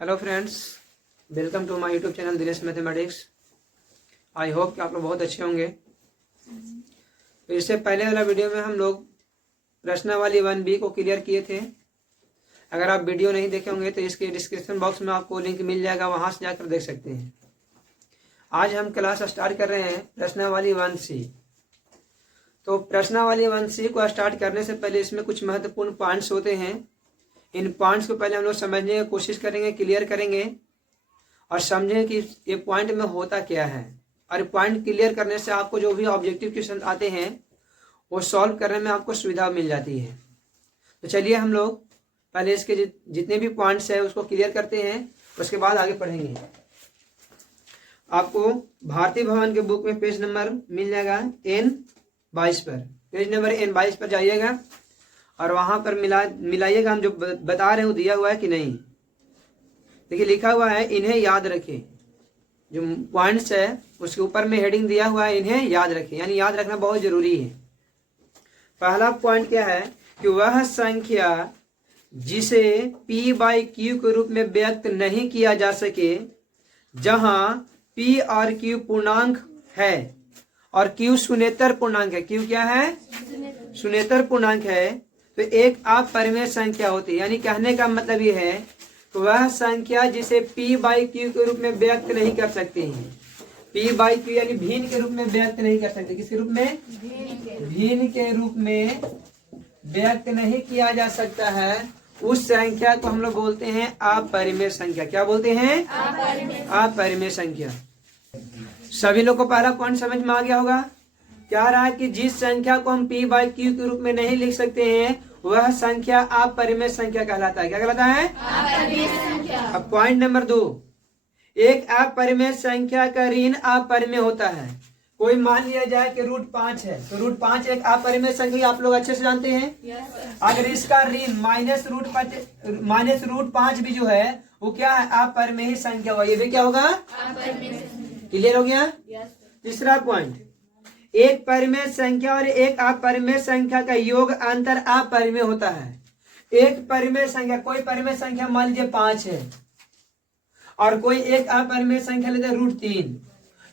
Hello friends, welcome to my YouTube channel Dinesh mathematics. I hope कि आप लोग बहुत अच्छे होंगे। तो इससे पहले वाला वीडियो में हम लोग प्रश्नावली 1B को क्लियर किए थे। अगर आप वीडियो नहीं देखे होंगे तो इसके डिस्क्रिप्शन बॉक्स में आपको लिंक मिल जाएगा, वहां से जाकर देख सकते हैं। आज हम क्लास स्टार्ट कर रहे हैं प्रश्नावली 1C। तो प्रश्नावली 1C को स्टार्ट करने से पहले इसमें कुछ महत्वपूर्ण पॉइंट्स होते हैं। इन पॉइंट्स को पहले हम लोग समझने की कोशिश करेंगे, क्लियर करेंगे और समझें कि ये पॉइंट में होता क्या है। और पॉइंट क्लियर करने से आपको जो भी ऑब्जेक्टिव क्वेश्चन आते हैं वो सॉल्व करने में आपको सुविधा मिल जाती है। तो चलिए हम लोग पहले इसके जितने भी पॉइंट्स हैं उसको क्लियर करते हैं, उसके बाद आगे पढ़ेंगे। आपको भारतीय भवन के बुक में पेज नंबर मिल जाएगा N22 पर। पेज नंबर N22 पर जाइएगा और वहां पर मिलाइएगा हम जो बता रहे हैं वो दिया हुआ है कि नहीं। देखिए लिखा हुआ है इन्हें याद रखें। जो पॉइंट्स है उसके ऊपर में हेडिंग दिया हुआ है इन्हें याद रखें, यानी याद रखना बहुत जरूरी है। पहला पॉइंट क्या है कि वह संख्या जिसे P/Q के रूप में व्यक्त नहीं किया जा सके, जहां P और Q पूर्णांक है और Q शून्येतर पूर्णांक है। Q क्या है? शून्येतर पूर्णांक है, तो एक अपरिमेय संख्या होती है। यानी कहने का मतलब ये है कि वह संख्या जिसे P/Q के रूप में व्यक्त नहीं कर सकते हैं। P/Q यानी भिन्न के रूप में व्यक्त नहीं कर सकते। किसके रूप में? भिन्न के रूप में व्यक्त नहीं किया जा सकता है। उस संख्या को हम लोग बोलते हैं अपरिमेय संख्या। क्या बोलते हैं? अपरिमेय संख्या। सभी लोग को पहला पॉइंट समझ में आ गया होगा। क्या रहा है कि जिस संख्या को हम P/Q के रूप में नहीं लिख सकते हैं वह संख्या अपरिमेय संख्या कहलाता है। क्या कहलाता है? अपरिमेय संख्या। अब पॉइंट नंबर 2, एक अपरिमेय संख्या का ऋण अपरिमेय होता है। कोई मान लिया जाए कि √5 है, तो √5 एक अपरिमेय संख्या, आप लोग अच्छे से जानते हैं। अगर इसका ऋण -√5 भी जो है वो क्या है? अपरिमेय संख्या होगा। ये भी क्या होगा? क्लियर हो गया? तीसरा पॉइंट, एक परिमेय संख्या और एक अपरिमेय संख्या का योग अंतर अपरिमेय होता है। एक परिमेय संख्या, कोई परिमेय संख्या मान लीजिए 5 है और कोई एक अपरिमेय संख्या लेते √3,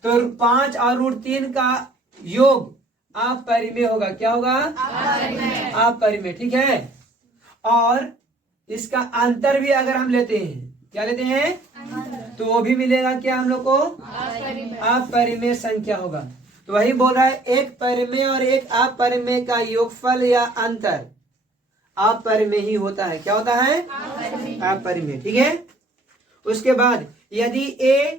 तो 5 और √3 का योग अपरिमेय होगा। क्या होगा? अपरिमेय। ठीक है। और इसका अंतर भी अगर हम लेते हैं, क्या लेते हैं? तो वो भी मिलेगा क्या हम लोग को? अपरिमेय संख्या होगा। तो वही बोल रहा है एक परिमेय और एक अपरिमेय का योगफल या अंतर अपरिमेय ही होता है। क्या होता है? अपरिमेय। ठीक है। उसके बाद यदि A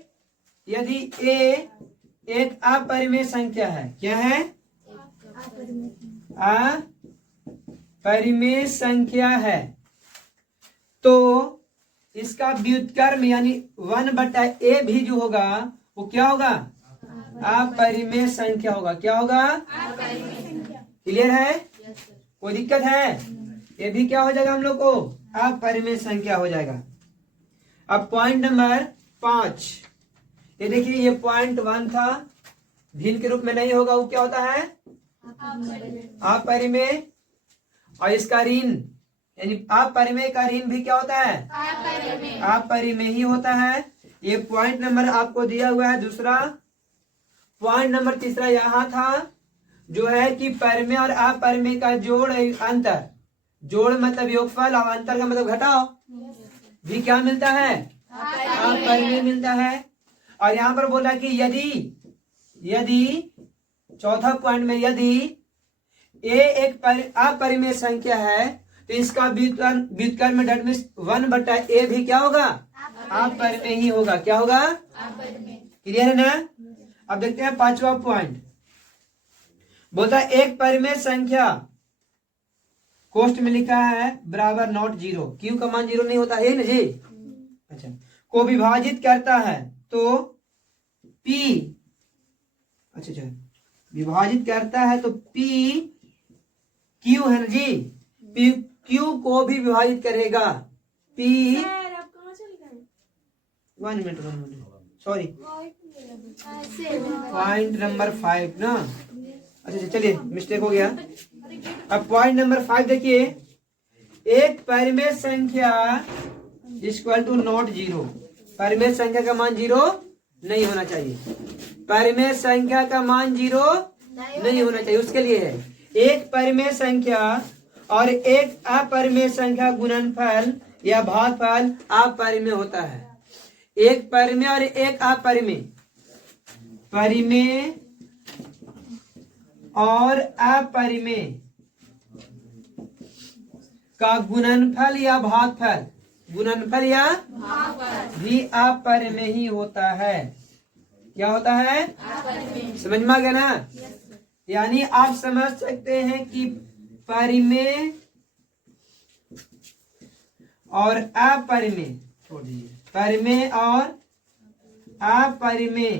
एक अपरिमेय संख्या है, क्या है? अपरिमेय संख्या है, तो इसका व्युत्क्रम यानी 1/A भी जो होगा वो क्या होगा? अपरिमेय संख्या होगा। क्या होगा? क्लियर है? कोई दिक्कत है? ये भी क्या हो जाएगा हम लोग को? अपरिमेय संख्या हो जाएगा। अब पॉइंट नंबर 5, ये देखिए ये पॉइंट 1 था, भिन्न के रूप में नहीं होगा, वो क्या होता है? अपरिमेय। और इसका ऋण यानी अपरिमेय का ऋण भी क्या होता है? अपरिमेय ही होता है। ये पॉइंट नंबर आपको दिया हुआ है दूसरा। पॉइंट नंबर तीसरा यहाँ था जो है कि परिमेय और अपरिमेय का जोड़ अंतर। जोड़ मतलब योगफल और अंतर का मतलब घटाओ, भी क्या मिलता है? अपरिमेय मिलता है। और यहाँ पर बोला कि यदि चौथा पॉइंट में यदि A एक अपरिमेय संख्या है तो इसका व्युत्क्रम में 1/A भी क्या होगा? अपरिमेय ही होगा। क्या होगा? क्लियर है ना? अब देखते हैं पांचवा पॉइंट। बोलता है एक परिमेय संख्या, कोष्ठ में लिखा है बराबर नॉट 0, Q का मान 0 नहीं होता है ना जी। अच्छा, को विभाजित करता है तो P, अच्छा विभाजित करता है तो P Q है ना जी। P Q को भी विभाजित करेगा। P 1 minute sorry, point number 5 ना। अच्छा चलिए, मिस्टेक हो गया। अब पॉइंट नंबर 5 देखिए, एक परिमेय संख्या इक्वल टू नॉट जीरो। परिमेय संख्या का मान जीरो नहीं होना चाहिए। परिमेय संख्या का मान जीरो नहीं होना चाहिए। उसके लिए है एक परिमेय संख्या और एक अपरिमेय संख्या गुणनफल या भागफल अपरिमेय होता है। एक परिमेय और एक अपरिमेय, परिमेय और अपरिमेय का गुणनफल या भागफल, गुणनफल या भी अपरिमेय ही होता है। क्या होता है? समझ में आ गया ना? यानी आप समझ सकते हैं कि परिमेय और अपरिमेय, परिमेय और अपरिमेय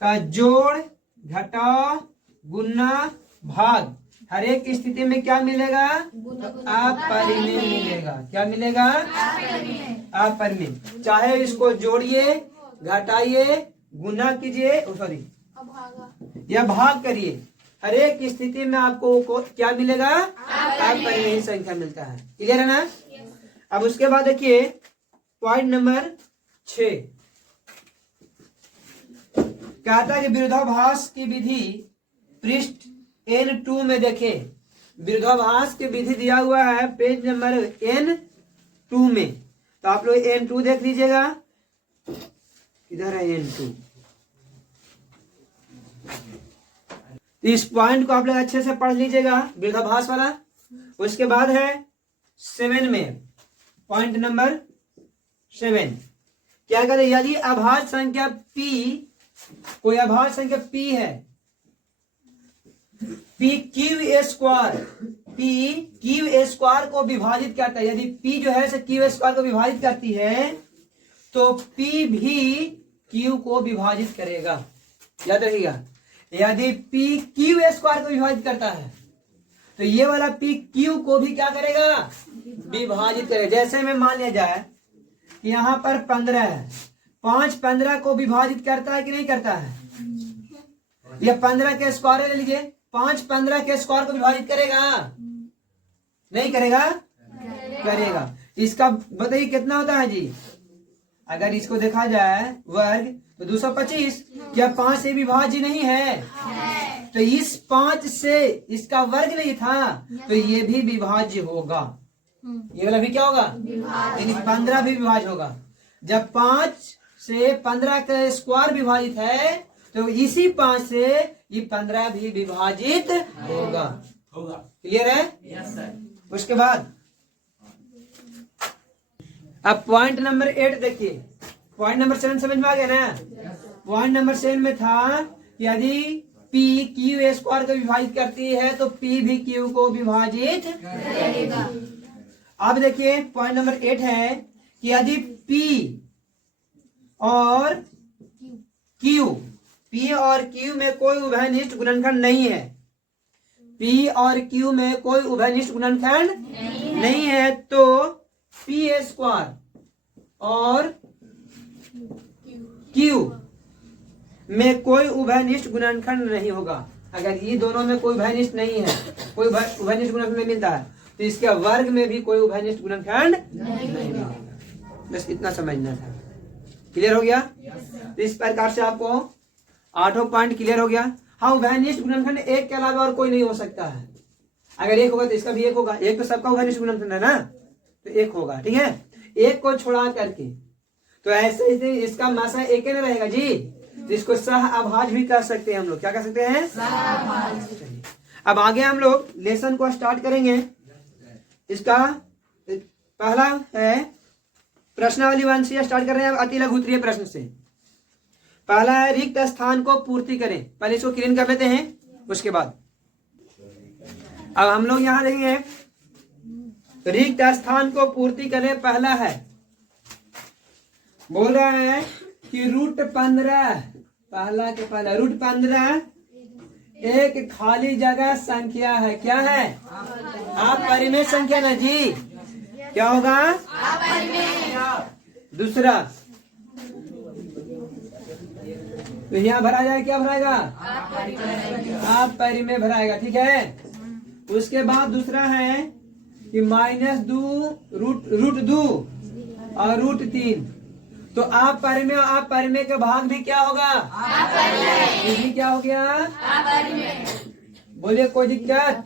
का जोड़, घटाव, गुना, भाग हर एक स्थिति में क्या मिलेगा? अपरिमेय मिलेगा। क्या मिलेगा? अपरिमेय। चाहे इसको जोड़िए, घटाइए, गुना कीजिए, सॉरी या भाग करिए, हर एक स्थिति में आपको क्या मिलेगा? अपरिमेय संख्या मिलता है। क्लियर है ना? अब उसके बाद देखिए पॉइंट नंबर 6 कहता है कि विरोधाभास की विधि पृष्ठ N2 में देखें। विरोधाभास की विधि दिया हुआ है पेज नंबर N2 में। तो आप लोग N2 देख लीजिएगा। इधर है N2। इस पॉइंट को आप लोग अच्छे से पढ़ लीजिएगा, विरोधाभास वाला। उसके बाद है 7 में, पॉइंट नंबर 7 क्या कहते हैं? यदि अभाज्य संख्या P, कोई अभाज्य संख्या P है, P Q square, P Q square को विभाजित करता है। यदि P जो है क्यू स्क्वायर को विभाजित करती है तो P भी Q को विभाजित करेगा। याद रखिएगा, यदि P क्यू स्क्वायर को विभाजित करता है तो ये वाला P Q को भी क्या करेगा? विभाजित करेगा। जैसे में मान लिया जाए कि यहाँ पर 15 है, 5 15 को विभाजित करता है कि नहीं करता है? ये 15 के स्क्वायर ले लीजिए, 5 15 के स्क्वायर को विभाजित करेगा? नहीं करेगा? करेगा। इसका बताइए कितना होता है जी? अगर इसको देखा जाए वर्ग तो 225। क्या 5 से विभाज्य नहीं है? तो इस 5 से इसका वर्ग नहीं था तो ये भी विभाज्य होगा। ये वाला भी क्या होगा? यानी 15 भी विभाज्य होगा। जब 5 से 15 का स्क्वायर विभाजित है तो इसी 5 से ये 15 भी विभाजित होगा। क्लियर है? Yes sir. उसके बाद अब पॉइंट नंबर 8 देखिए। पॉइंट नंबर 7 समझ में आ गया ना? पॉइंट नंबर 7 में था यदि P क्यू स्क्वायर को विभाजित करती है तो P भी Q को विभाजित करेगा। अब देखिए पॉइंट नंबर 8 है कि यदि P और Q में कोई उभयनिष्ठ गुणनखंड नहीं है, P और Q में कोई उभयनिष्ठ गुणनखंड नहीं है तो P स्क्वायर और Q में कोई उभयनिष्ठ गुणनखंड नहीं होगा। अगर ये दोनों में कोई उभयनिष्ठ नहीं है, कोई उभयनिष्ठ गुणनखंड नहीं मिलता है तो इसके वर्ग में भी कोई उभयनिष्ठ गुणनखंड नहीं मिलेगा। बस इतना समझना था। क्लियर हो गया? तो इस प्रकार से आपको 8 पॉइंट क्लियर हो गया। हाँ, उभयनिष्ठ गुणनखंड एक के अलावा और कोई नहीं हो सकता है। अगर एक होगा तो इसका भी एक होगा। एक तो सबका उभयनिष्ठ गुणनखंड है ना, तो एक होगा। ठीक है, एक को छोड़ा करके तो ऐसे ही इसका मासा एक ही नहीं रहेगा जी। तो इसको सह अभाज्य भी कह सकते हैं हम लोग। क्या कह सकते हैं? सहअभाज्य। अब आगे हम लोग लेसन को स्टार्ट करेंगे। इसका पहला है प्रश्नावली 1 से स्टार्ट कर रहे हैं। अति लघु उत्तरीय प्रश्न से पहला है रिक्त स्थान को पूर्ति करें। पहले इसको क्लीन कर लेते हैं, उसके बाद अब हम लोग यहां देखेंगे रिक्त स्थान को पूर्ति करें। पहला है, बोल रहा है कि रूट 15, पहला के पहला रूट 15 एक खाली जगह संख्या है। क्या है? अपरिमेय संख्या ना जी। क्या होगा? दूसरा तो यहाँ भरा जाए, क्या भराएगा? अपरिमेय भराएगा। ठीक है, उसके बाद दूसरा है कि -2 रूट 2 और √3। तो आप परिमेय और आप परिमेय का भाग भी क्या होगा? ये भी क्या हो गया? बोलिए कोई दिक्कत?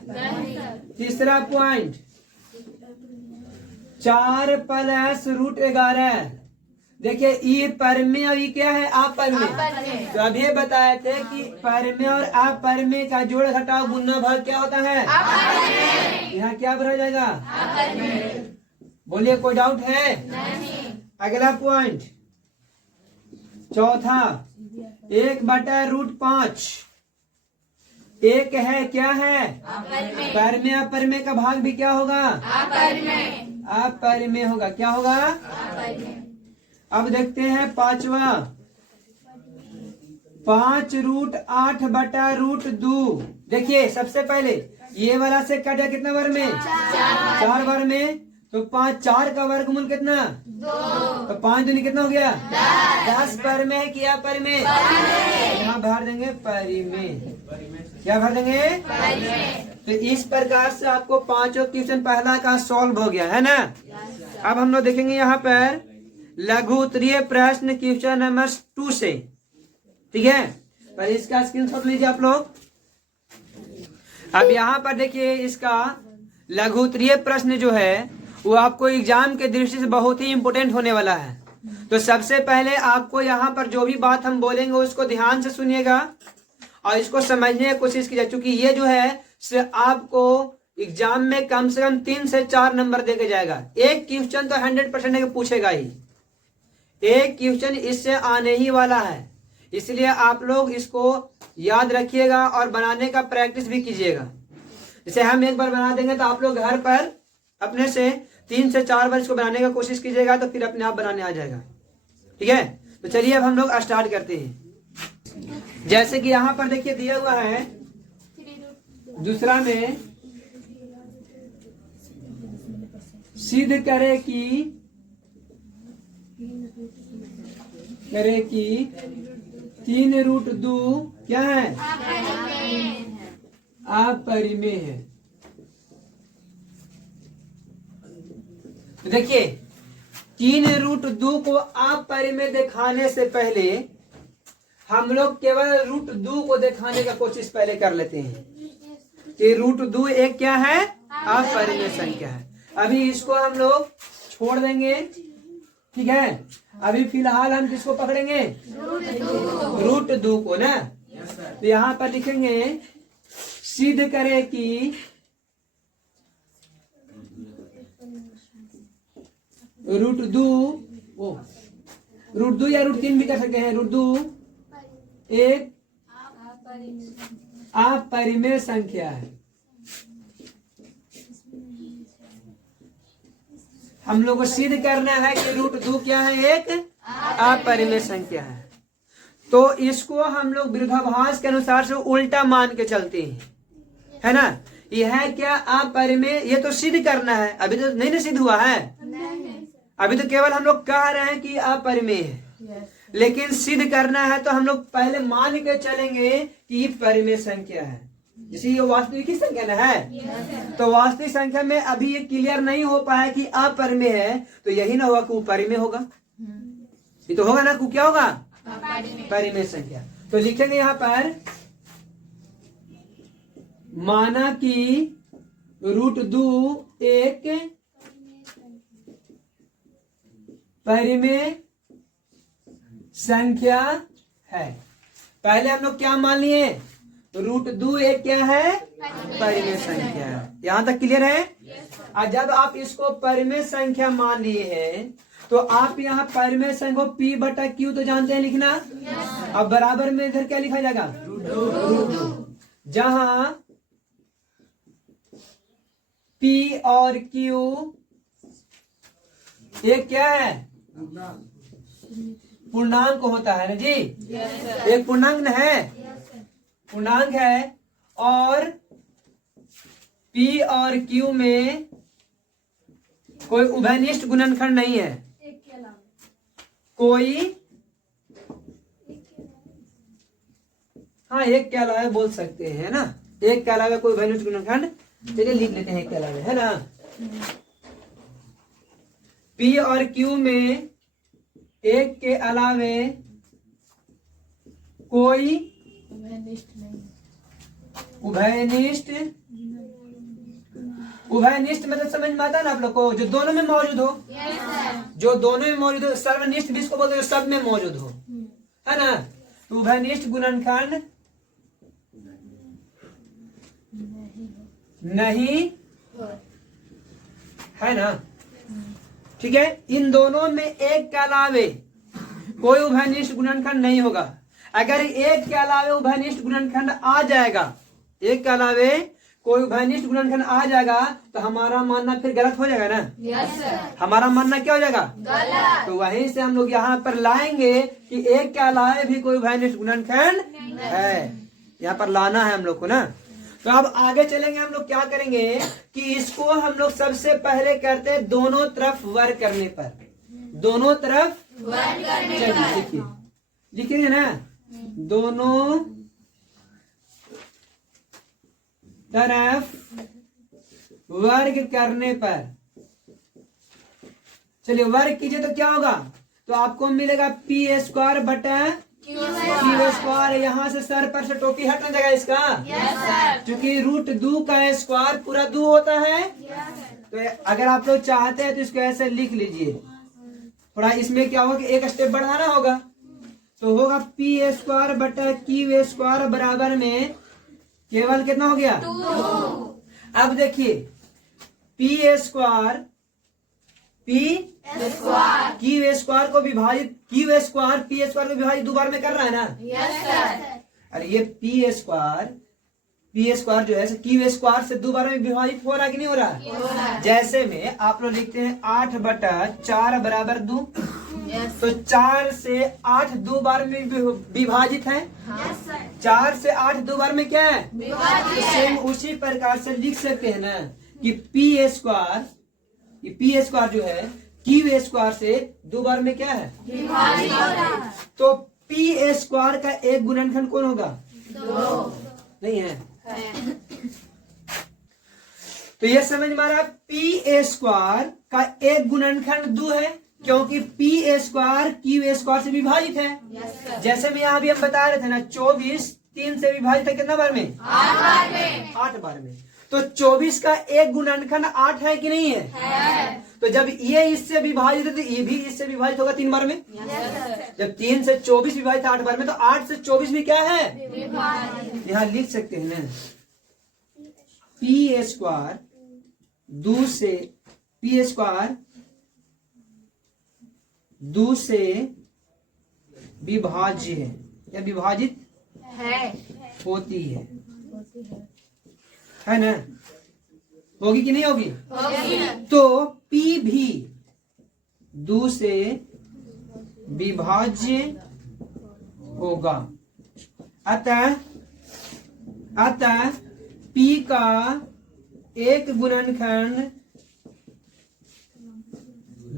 तीसरा पॉइंट 4 + √11। देखिए ये परिमेय और ये क्या है? अपरिमेय। तो अभी बताए थे कि परिमेय और अपरिमेय का जोड़ घटाव गुना भाग क्या होता है? यहाँ क्या भरा जाएगा? बोलिए कोई डाउट है? अगला पॉइंट चौथा 1/√5। एक है क्या है? परिमेय। अपरिमेय का भाग भी क्या होगा? अपरिमेय होगा। क्या होगा? अब देखते हैं पांचवा 5√8/√2। देखिए सबसे पहले ये वाला से कट गया कितना बार में? 4 बार में। तो 5 4 का वर्गमूल कितना? 2। तो 5 दूनी कितना हो गया? 10 परिमेय है कि अपरिमेय? यहाँ भर देंगे परिमेय। क्या भर देंगे? तो इस प्रकार से आपको पांचों क्वेश्चन पहला का सॉल्व हो गया है ना। अब हम लोग देखेंगे यहाँ पर लघु उत्तरीय प्रश्न क्वेश्चन नंबर 2 से। ठीक है, पर इसका स्क्रीनशॉट लीजिए आप लोग। अब यहाँ पर देखिए इसका लघु उत्तरीय प्रश्न जो है वो आपको एग्जाम के दृष्टि से बहुत ही इंपोर्टेंट होने वाला है। तो सबसे पहले आपको यहाँ पर जो भी बात हम बोलेंगे उसको ध्यान से सुनिएगा और इसको समझने की कोशिश कीजिए, क्योंकि ये जो है आपको एग्जाम में कम से कम 3 से 4 नंबर देके जाएगा। एक क्वेश्चन तो 100% पूछेगा ही, एक क्वेश्चन इससे आने ही वाला है। इसलिए आप लोग इसको याद रखिएगा और बनाने का प्रैक्टिस भी कीजिएगा। जैसे हम एक बार बना देंगे तो आप लोग घर पर अपने से 3 से 4 बार इसको बनाने का कोशिश कीजिएगा, तो फिर अपने आप बनाने आ जाएगा। ठीक है, तो चलिए अब हम लोग स्टार्ट करते हैं। जैसे कि यहाँ पर देखिए दिया हुआ है दूसरा में सिद्ध करे कि 3√2 क्या है? अपरिमेय है। देखिए 3√2 को अपरिमेय दिखाने से पहले हम लोग केवल √2 को दिखाने का कोशिश पहले कर लेते हैं कि √2 एक क्या है? अपरिमेय संख्या है। अभी इसको हम लोग छोड़ देंगे। ठीक है, अभी फिलहाल हम किसको पकड़ेंगे? √2 को ना। तो यहाँ पर लिखेंगे सिद्ध करे कि √2 या √3 भी कर सकते हैं। √2 एक अपरिमेय संख्या है। हम लोग को सिद्ध करना है कि √2 क्या है? एक अपरिमेय संख्या है। तो इसको हम लोग विरोधाभास के अनुसार से उल्टा मान के चलते हैं, है ना। यह है क्या? अपरिमेय। ये तो सिद्ध करना है, अभी तो नहीं ना सिद्ध हुआ है। अभी तो केवल हम लोग कह रहे हैं कि अपरिमेय है, लेकिन सिद्ध करना है तो हम लोग पहले मान के चलेंगे कि ये परिमेय संख्या है। जैसे ये वास्तविक ही संख्या ना है, तो वास्तविक संख्या में अभी ये क्लियर नहीं हो पाया कि अपरिमेय है, तो यही ना होगा कि परिमेय होगा। ये तो होगा ना, क्या होगा? परिमेय संख्या। तो लिखेंगे यहाँ पर माना कि √2 एक परिमेय संख्या है। पहले हम लोग क्या मान लिए? √2 एक क्या है? परिमेय संख्या है। यहां तक क्लियर है? और जब आप इसको परिमेय संख्या मान लिए हैं तो आप यहाँ परिमेय संख्या P/Q तो जानते हैं लिखना। अब बराबर में इधर क्या लिखा जाएगा? √2। जहां P और Q एक क्या है? पूर्णांक होता है ना जी। एक पूर्णांक न है, पूर्णांक है। और P और Q में कोई उभयनिष्ठ गुणनखंड नहीं है। कोई हाँ एक के अलावा बोल सकते हैं ना, एक के अलावा कोई उभयनिष्ठ गुणनखंड। चलिए लिख लेते हैं एक के अलावा, है ना। P और Q में एक के अलावे कोई उभयनिष्ठ मतलब समझ में आता है ना आप लोग को, जो दोनों में मौजूद हो। जो दोनों में मौजूद हो। सर्वनिष्ठ भी इसको बोलते हैं, सब में मौजूद हो, है ना। तो उभयनिष्ठ गुणनखंड नहीं है ना, ठीक है। इन दोनों में एक के अलावे कोई उभयनिष्ठ गुणनखंड नहीं होगा। अगर एक के अलावे उभयनिष्ठ गुणनखंड आ जाएगा, एक के अलावे कोई उभयनिष्ठ गुणनखंड आ जाएगा, तो हमारा मानना फिर गलत हो जाएगा ना। Yes sir. हमारा मानना क्या हो जाएगा? गलत। तो वहीं से हम लोग यहाँ पर लाएंगे कि एक के अलावे भी कोई उभयनिष्ठ गुणनखंड है, यहाँ पर लाना है हम लोग को ना। तो अब आगे चलेंगे, हम लोग क्या करेंगे कि इसको हम लोग सबसे पहले करते हैं दोनों तरफ वर्ग करने पर। दोनों तरफ वर्ग करने पर लिखिए, लिखेंगे ना, दोनों तरफ वर्ग करने पर। चलिए वर्ग कीजिए तो क्या होगा, तो आपको मिलेगा पी स्क्वायर बटा क्यू स्क्वायर। यहाँ से सर पर से टोपी हटना जाएगा इसका। yes, क्योंकि रूट 2 का स्क्वायर पूरा 2 होता है। yes, तो अगर आप लोग चाहते हैं तो इसको ऐसे लिख लीजिए। थोड़ा इसमें क्या होगा कि एक स्टेप बढ़ाना होगा, तो होगा पी स्क्वायर बटा क्यू स्क्वायर बराबर में केवल कितना हो गया 2। अब देखिए पी स्क्वायर क्यू स्क्वायर को विभाजित क्यू स्क्वायर पी स्क्वायर को विभाजित 2 बार में कर रहा है ना। Yes sir. अरे ये पी स्क्वायर जो है क्यू स्क्वायर से 2 बार में विभाजित हो रहा है कि नहीं हो रहा? हो रहा है। जैसे में आप लोग लिखते हैं 8 बटा 4 बराबर 2। तो 4 से 8 2 बार में विभाजित है। 4 से 8 2 बार में क्या है? तो सेम उसी प्रकार से लिख सकते हैं ना कि पी स्क्वायर जो है क्यू स्क्वायर से 2 बार में क्या है? विभाजित हो रहा है। तो पी स्क्वायर का एक गुणनखंड कौन होगा? 2 नहीं है। तो ये समझ में आ रहा, पी स्क्वायर का एक गुणनखंड 2 है, क्योंकि पी स्क्वायर क्यू स्क्वायर से विभाजित है। yes, जैसे में यहाँ भी हम बता रहे थे ना, 24 3 से विभाजित है कितना बार में? 8 बार में। तो 24 का एक गुणनखंड 8 है कि नहीं है? तो जब ये इससे विभाजित है तो ये भी इससे विभाजित होगा 3 बार में। जब 3 से 24 विभाजित 8 बार में, तो 8 से 24 भी क्या है? यहाँ लिख सकते हैं ना, पी स्क्वायर 2 से विभाज्य है या विभाजित होती है ना? होगी कि नहीं होगी? तो P भी 2 से विभाज्य होगा। अतः P का एक गुणनखंड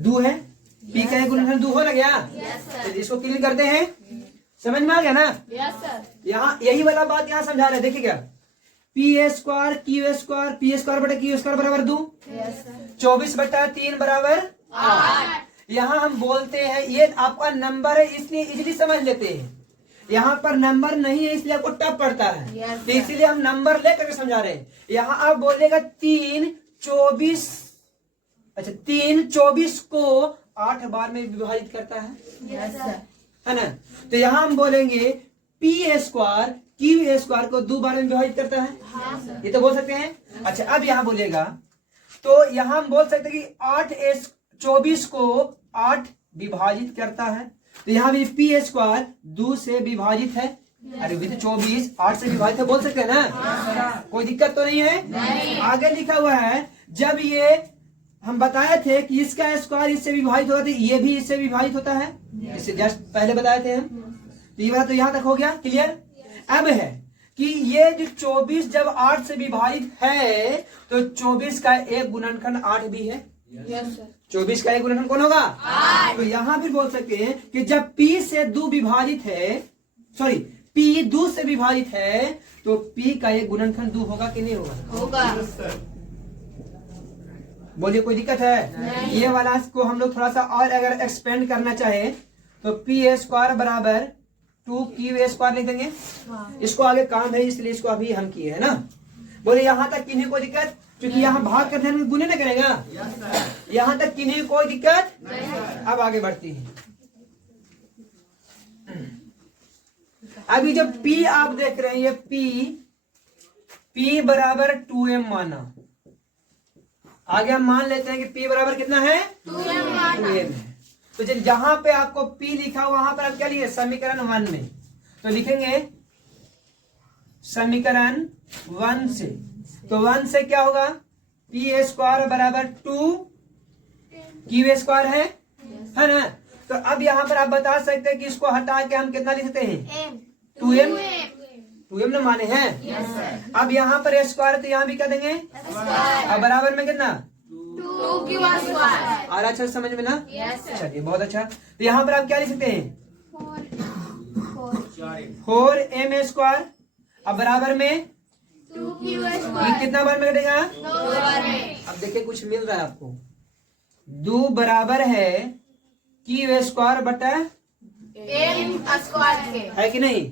2 है। P का एक गुणनखंड 2 हो ना गया? तो इसको क्लीन करते हैं, समझ में आ गया ना? Yes sir. यहाँ यही वाला बात यहाँ समझा रहे, देखिए क्या, P square Q square P square बटा क्यू स्क्वायर बराबर 2। 24 बटा 3 बराबर 8। यहाँ हम बोलते हैं ये आपका नंबर है, इसलिए इजीली समझ लेते हैं। यहाँ पर नंबर नहीं है इसलिए आपको टफ पड़ता है, तो इसीलिए हम नंबर लेकर के समझा रहे हैं। यहाँ आप बोलेगा 3 24 को 8 बार में विभाजित करता है, है ना? तो यहाँ हम बोलेंगे पी स्क्वायर क्यू स्क्वायर को 2 बार में विभाजित करता है। ये तो बोल सकते हैं। अच्छा अब यहाँ बोलेगा, तो यहाँ हम बोल सकते हैं कि 24 को 8 विभाजित करता है, तो यहाँ भी पी स्क्वायर 2 से विभाजित है। अरे भी तो 24 8 से विभाजित है, बोल सकते हैं ना? कोई दिक्कत तो नहीं है? नहीं। आगे लिखा हुआ है, जब ये हम बताए थे कि इसका स्क्वायर इससे विभाजित होता है, ये भी इससे विभाजित होता है, इससे जस्ट पहले बताए थे हम। तो ये बात तो यहाँ तक हो गया क्लियर। अब है कि ये जो 24 जब 8 से विभाजित है, तो 24 का एक गुणनखंड 8 भी है। 24 का एक गुणनखंड कौन होगा? 8। तो यहाँ भी बोल सकते हैं कि जब P से 2 विभाजित है, सॉरी P 2 से विभाजित है, तो P का एक गुणनखंड 2 होगा कि नहीं होगा? होगा। बोलिए कोई दिक्कत है? ये वाला को हम लोग थोड़ा सा और अगर एक्सपेंड करना चाहे तो पी ए स्क्वायर बराबर 2q² लिख देंगे। इसको आगे काम है इसलिए इसको अभी हम किए है ना। बोले यहाँ तक किन्हीं कोई दिक्कत? क्योंकि यहाँ भाग करने में गुने ना करेगा। यहाँ तक किन्हीं कोई दिक्कत? अब आगे बढ़ती है। अभी जब P आप देख रहे हैं ये P बराबर 2m माना। आगे हम मान लेते हैं कि P बराबर कितना है? 2m है। तो जहां पे आपको P लिखा हो वहां पर आप क्या लिखे? समीकरण 1 में तो लिखेंगे समीकरण 1 से। तो 1 से क्या होगा? p² बराबर 2q² है ना। तो अब यहाँ पर आप बता सकते हैं कि इसको हटा के हम कितना लिख सकते हैं? 2m ना माने हैं। अब यहाँ पर स्क्वायर तो यहाँ भी क्या देंगे? अब बराबर में कितना? 2q² और अच्छा समझ में ना? चलिए बहुत अच्छा। तो यहाँ पर आप क्या लिख सकते हैं? 4m²। अब बराबर में 2q² कितना बार में कटेगा? 2 बार में। अब देखिए कुछ मिल रहा है आपको। 2 बराबर है q² बटा m² के है कि नहीं?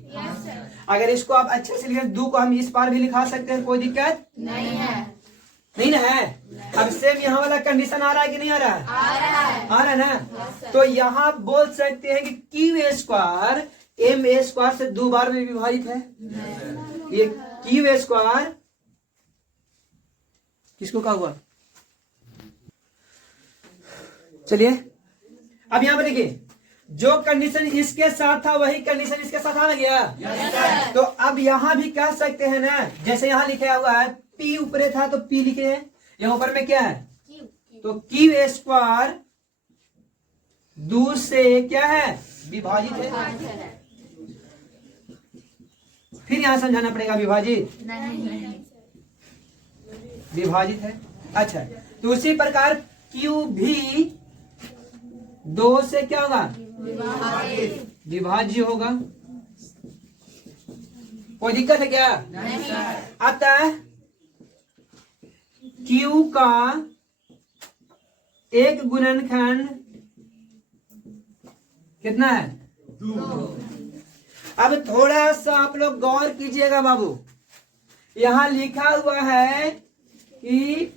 अगर इसको आप अच्छे से लिखें 2 को हम इस पार भी लिखा सकते हैं, कोई दिक्कत नहीं है। नहीं ना है। अब सेम यहाँ वाला कंडीशन आ रहा है कि नहीं आ रहा है? आ रहा है। आ रहा है ना। तो यहाँ बोल सकते हैं कि q² m² से 2 बार में विभाजित है। ये q² किसको कहा हुआ? चलिए अब यहाँ पर देखिए, जो कंडीशन इसके साथ था वही कंडीशन इसके साथ आ गया। तो अब यहाँ भी कह सकते हैं ना, जैसे यहाँ लिखा हुआ है P ऊपरे था तो P लिखे हैं, यहाँ ऊपर में क्या है? तो q² 2 से क्या है? विभाजित है। फिर यहाँ समझाना पड़ेगा विभाजित विभाजित है। अच्छा, तो उसी प्रकार Q भी 2 से क्या होगा? विभाज्य होगा। कोई दिक्कत है क्या? अतः Q का एक गुणनखंड कितना है? 2। अब थोड़ा सा आप लोग गौर कीजिएगा बाबू, यहाँ लिखा हुआ है कि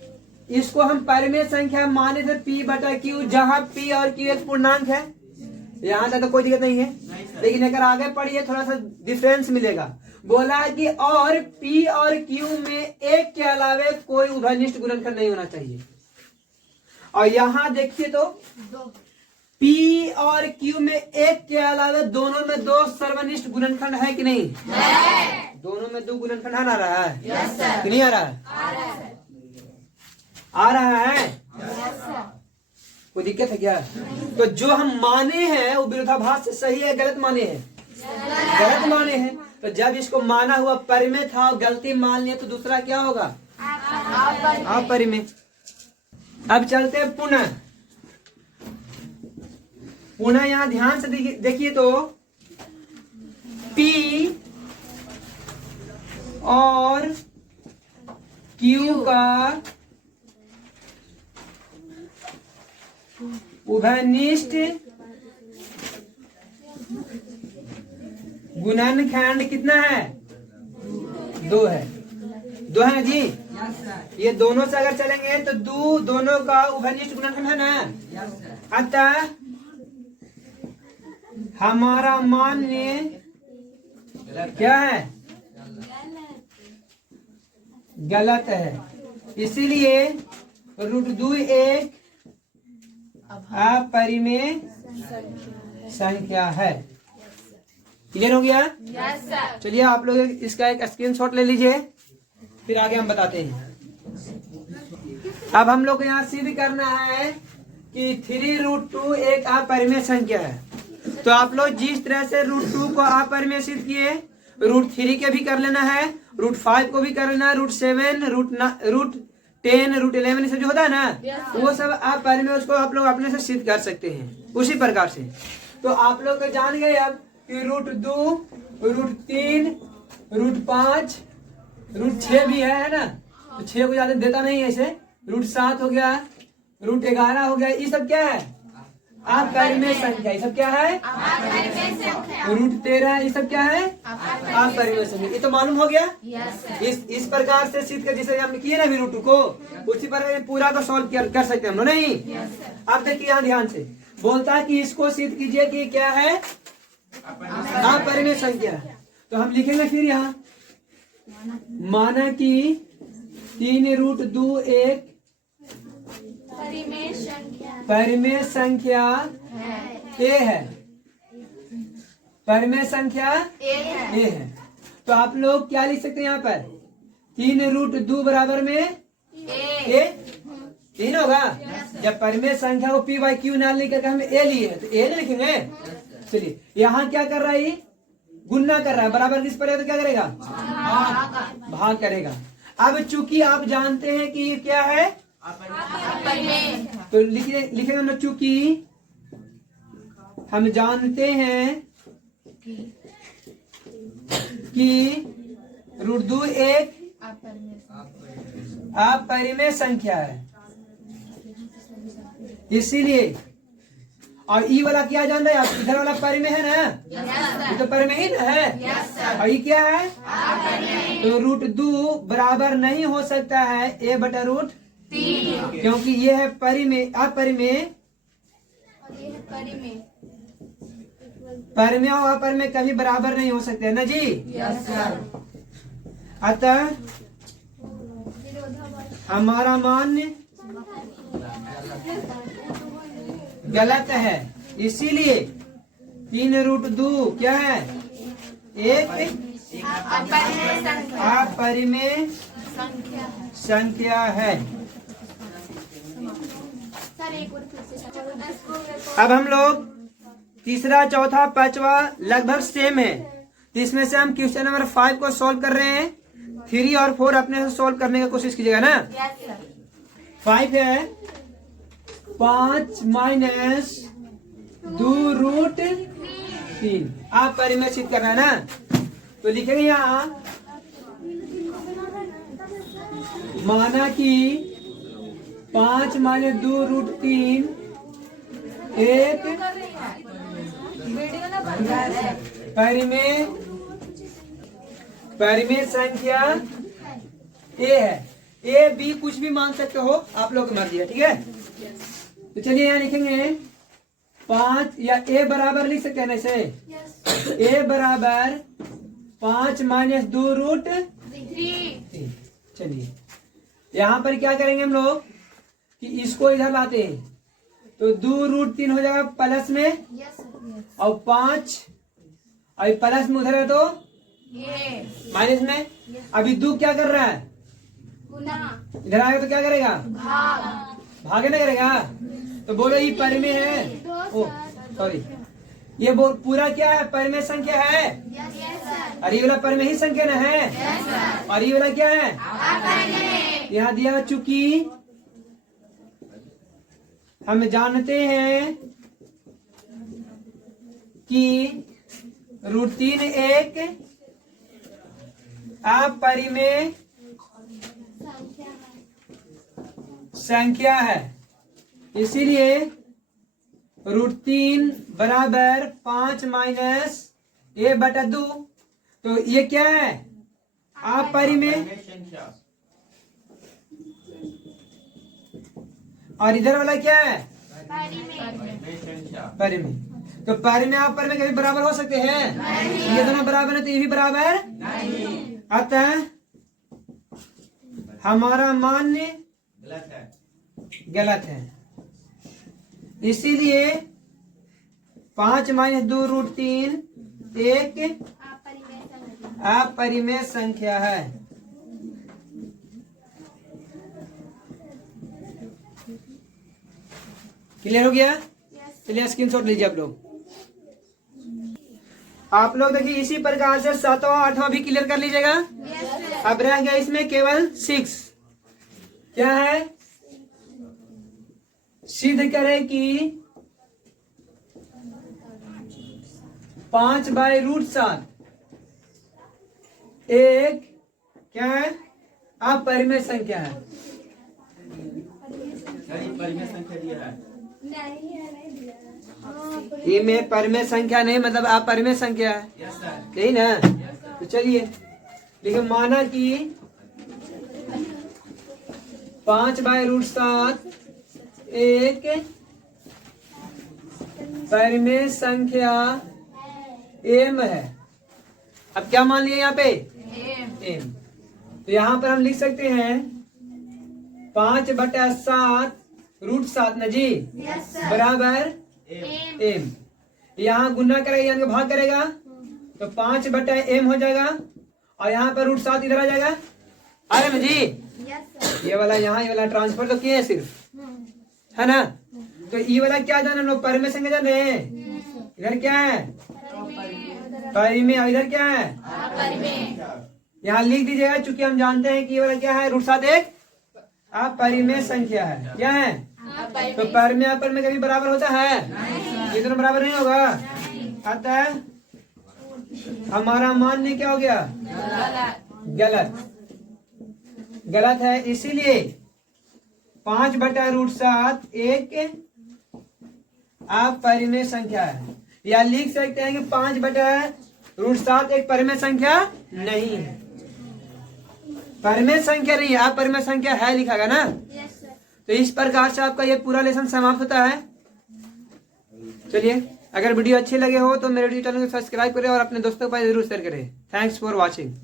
इसको हम परिमेय संख्या माने थे P बटा Q, जहां P और Q एक पूर्णांक है। यहाँ तक तो कोई दिक्कत नहीं है, लेकिन अगर आगे पढ़िए थोड़ा सा डिफरेंस मिलेगा। बोला कि और P और Q में एक के अलावे कोई उभयनिष्ठ गुणनखंड नहीं होना चाहिए। और यहाँ देखिए तो P और Q में एक के अलावे दोनों में 2 सर्वनिष्ठ गुणनखंड है कि नहीं? है। दोनों में 2 गुणनखंड आ रहा है कि नहीं आ रहा है? आ रहा है। कोई दिक्कत है क्या? तो जो हम माने हैं वो विरोधाभास से सही है गलत माने हैं? गलत माने हैं। तो जब इसको माना हुआ परिमेय था और गलती मान लिया तो दूसरा क्या होगा? अपरिमेय। अब चलते हैं पुनः यहाँ ध्यान से देखिए तो P और Q का उभयनिष्ठ गुणनखंड कितना है? 2 है। 2 है जी। ये दोनों से अगर चलेंगे तो दोनों का उभयनिष्ठ गुणनखंड है ना। अतः हमारा मान्य क्या है? गलत है। इसीलिए √2 एक अपरिमेय संख्या है। क्लियर हो गया? चलिए आप लोग इसका एक स्क्रीनशॉट ले लीजिए, फिर आगे हम बताते हैं। अब हम लोग को यहाँ सिद्ध करना है कि 3√2 एक अपरिमेय संख्या है। तो आप लोग जिस तरह से √2 को अपरिमेय सिद्ध किए, √3 के भी कर लेना है, √5 को भी कर लेना है, √7, √10, √11 सब जो होता है ना, वो सब अपरिमेय, उसको आप लोग अपने से सिद्ध कर सकते हैं उसी प्रकार से। तो आप लोग तो जान गए अब कि √2, √3, √5, √6 भी है ना। तो 6 को ज्यादा देता नहीं ऐसे। √7 हो गया, रूट 11 हो गया। ये सब क्या है? अपरिमेय संख्या। ये सब क्या है? रूट 13, ये सब क्या है? अपरिमेय संख्या। ये तो मालूम हो गया। इस प्रकार से सिद्ध कर, जिसे हमने किए ना अभी रूट को, उसी पर पूरा को सॉल्व कर सकते हैं हम लोग, नहीं? अब देखिए यहाँ ध्यान से बोलता है कि इसको सिद्ध कीजिए कि क्या है? अपरिमेय संख्या। तो हम लिखेंगे फिर यहाँ, माना कि 3 रूट 2 एक परिमेय संख्या ए है। परिमेय संख्या ए है। तो आप लोग क्या लिख सकते हैं यहाँ पर? 3 रूट 2 बराबर में ए 3 होगा। जब परिमेय संख्या को पी बाई क्यू ना लेकर हम ए लिए तो ए नहीं लिखेंगे। चलिए यहाँ क्या कर रहा है? गुन्ना कर रहा है। बराबर किस पर है तो क्या करेगा? भाग करेगा। अब चूंकि आप जानते हैं कि ये क्या है? तो लिखेंगे हम लोग, चूंकि हम जानते हैं कि रूट 2 एक अपरिमेय संख्या है, इसीलिए। और ई वाला क्या जान रहे हैं आप? इधर वाला परिमेय है ना? ये तो परिमेय ही ना है। और ये क्या है? तो रूट 2 बराबर नहीं हो सकता है ए बटा रूट 3, क्योंकि ये है परिमेय। अपरिमेय, परिमेय और अपरिमेय कभी बराबर नहीं हो सकते, है ना जी? अतः हमारा मान गलत है। इसीलिए 3 रूट 2 क्या है? एक अपरिमेय संख्या है। अब हम लोग तीसरा, चौथा, पांचवा लगभग सेम है। तो इसमें से हम क्वेश्चन नंबर 5 को सॉल्व कर रहे हैं। 3 और 4 अपने से सॉल्व करने की कोशिश कीजिएगा ना। 5 है 5 माइनस 2 रूट 3। आप परिमेय सिद्ध करना है ना। तो लिखेंगे यहाँ, माना कि 5 माइनस 2 रूट 3 एक परिमेय संख्या ए है। ए बी कुछ भी मान सकते हो, आप लोग की मर्जी है, ठीक है। तो चलिए यहाँ लिखेंगे 5, या ए बराबर लिख सकते हैं ना इसे। ए बराबर 5 माइनस 2 रूट 3। चलिए यहाँ पर क्या करेंगे हम लोग कि इसको इधर लाते हैं, तो 2 रूट 3 हो जाएगा प्लस में, और 5 और प्लस में उधर है तो माइनस में। अभी 2 क्या कर रहा है? इधर आएगा तो क्या करेगा? भागे ना करेगा। तो बोलो ये परिमेय है। ओ सॉरी, ये पूरा क्या है? परिमेय संख्या है। और ये वाला परिमेय ही संख्या ना है। और ये वाला क्या है? यहाँ दिया, चूंकि हम जानते हैं कि रूट 3 एक अपरिमेय संख्या है, इसीलिए रूट 3 बराबर 5 माइनस ए बटा 2। तो ये क्या है? अपरिमेय। और इधर वाला क्या है? परिमेय। तो परिमेय और परिमेय कभी बराबर हो सकते हैं? ये दोनों बराबर है तो ये भी बराबर नहीं। अतः हमारा मान्य गलत है। इसीलिए 5 माइनस 2 रूट 3 एक अपरिमेय संख्या है। क्लियर हो गया? चलिए स्क्रीनशॉट लीजिए आप लोग। आप लोग देखिए इसी प्रकार से 7वां 8वां भी क्लियर कर लीजिएगा। अब रह गया इसमें केवल 6। क्या है? सिद्ध करें कि 5 बाई रूट 7 एक क्या है? अपरिमेय संख्या है। ये में परिमेय संख्या नहीं, मतलब आप परिमेय संख्या है, यही ना। तो चलिए देखिए, माना कि 5/√7 एक परिमेय संख्या m है। अब क्या मान लिया यहाँ पे m, तो यहाँ पर हम लिख सकते हैं 5/7√7 ना जी, बराबर m। यहाँ गुना करेगा यानी कि भाग करेगा, तो 5/m हो जाएगा, और यहाँ पर √7 इधर आ जाएगा। आ रहे ना जी, ये वाला यहाँ, ये वाला ट्रांसफर तो किए सिर्फ, है ना। तो ये वाला क्या जाना लोग, परिमेय संख्या जान रहे हैं। इधर क्या है, परिमेय, और इधर क्या है, यहाँ लिख दीजिएगा, चूंकि हम जानते हैं कि ये वाला क्या है, √7 एक अपरिमेय संख्या है। क्या है, तो परिमेय अपरिमेय कभी बराबर होता है, ये दोनों बराबर नहीं होगा। अतः हमारा मान्य क्या हो गया, गलत है। इसीलिए 5/√7 एक अपरिमेय संख्या है, या लिख सकते हैं कि 5/√7 एक परिमेय संख्या नहीं है। परिमेय संख्या नहीं है, अपरिमेय संख्या है लिखा गया ना। तो इस प्रकार से आपका ये पूरा लेसन समाप्त होता है। चलिए, अगर वीडियो अच्छे लगे हो तो मेरे यूट्यूब चैनल को सब्सक्राइब करें और अपने दोस्तों के पास जरूर शेयर करें। Thanks for watching.